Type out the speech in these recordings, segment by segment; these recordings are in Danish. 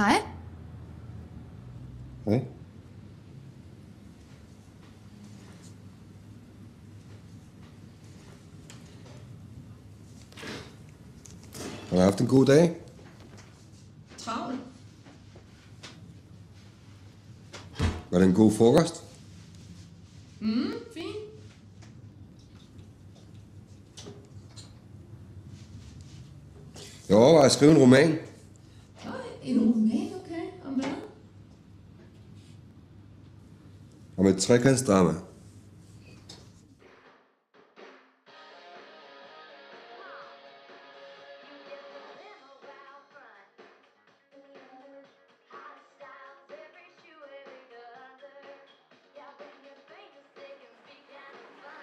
Hej. Hej. Har du haft en god dag? Travlt. Var det en god frokost? Fint. Jeg overvejer at skrive en roman. En roman, okay. Om hvad? Om et trekantsdrama.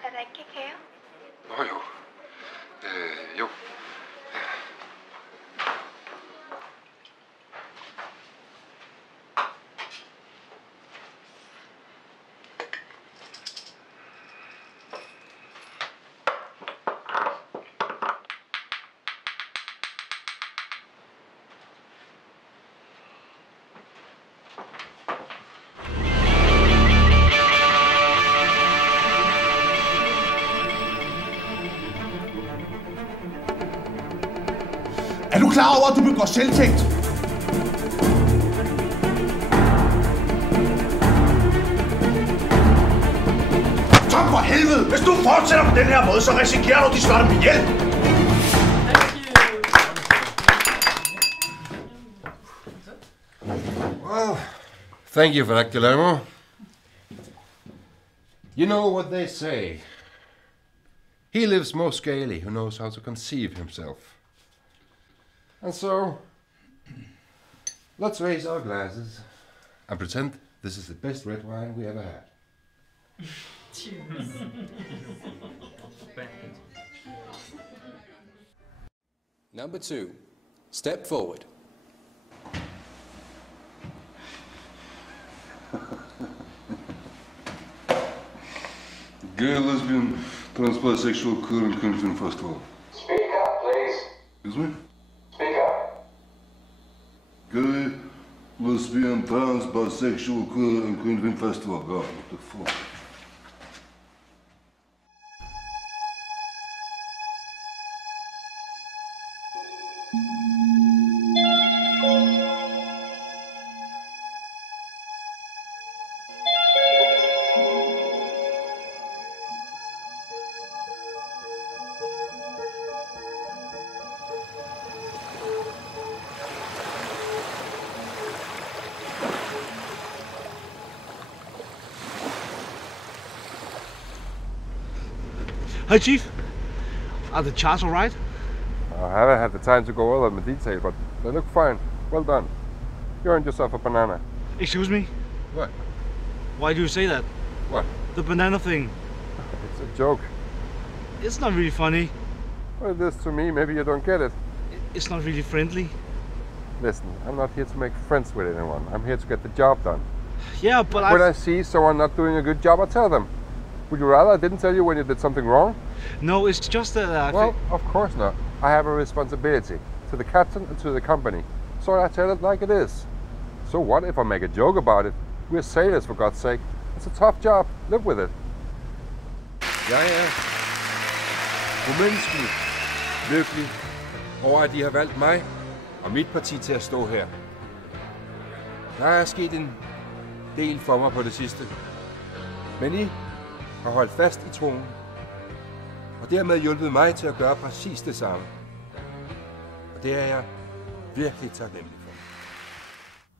Er der ikke kakao? Nå jo. Jo. Er du klar over, at du begår selvtægt? Tom, for helvede! Hvis du fortsætter på den her måde, så risikerer du, at de slår dem ihjel! Thank you for that, Guillermo. You know what they say. He lives most gaily who knows how to conceive himself. And so, let's raise our glasses and pretend this is the best red wine we ever had. Cheers. Number 2. Step forward. Gay, lesbian, trans, bisexual, queer and queer film festival. Speak up, please. Excuse me? Speak up. Gay, lesbian, trans, bisexual, queer and queer film festival. God, what the fuck? Hey, Chief. Are the charts all right? I haven't had the time to go over them in detail, but they look fine. Well done. You earned yourself a banana. Excuse me? What? Why do you say that? What? The banana thing. It's a joke. It's not really funny. Well, it is to me. Maybe you don't get it. It's not really friendly. Listen, I'm not here to make friends with anyone. I'm here to get the job done. Yeah, but When I see someone not doing a good job, I tell them. Would you rather I didn't tell you when you did something wrong? No, it's just that Well, of course not. I have a responsibility to the captain and to the company. So I tell it like it is. So what if I make a joke about it? We're sailors, for God's sake. It's a tough job. Live with it. Jeg er umenneskelig lykkelig over, at de har valgt mig og mit parti til at stå her. Der er sket en del for mig på det sidste. Men I har holdt fast i troen, og dermed hjulpet mig til at gøre præcis det samme. Og det er jeg virkelig taknemmelig for.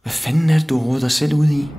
Hvad fanden er det, du roder dig selv ud i?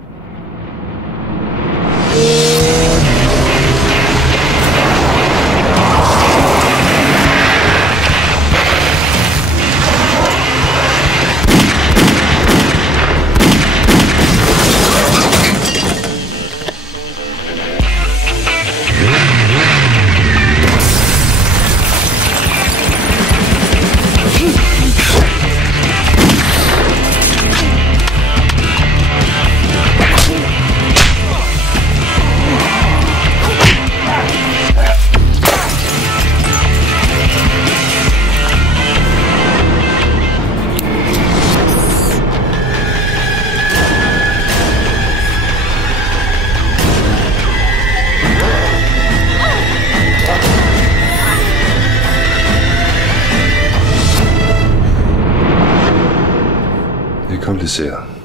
kompliceret.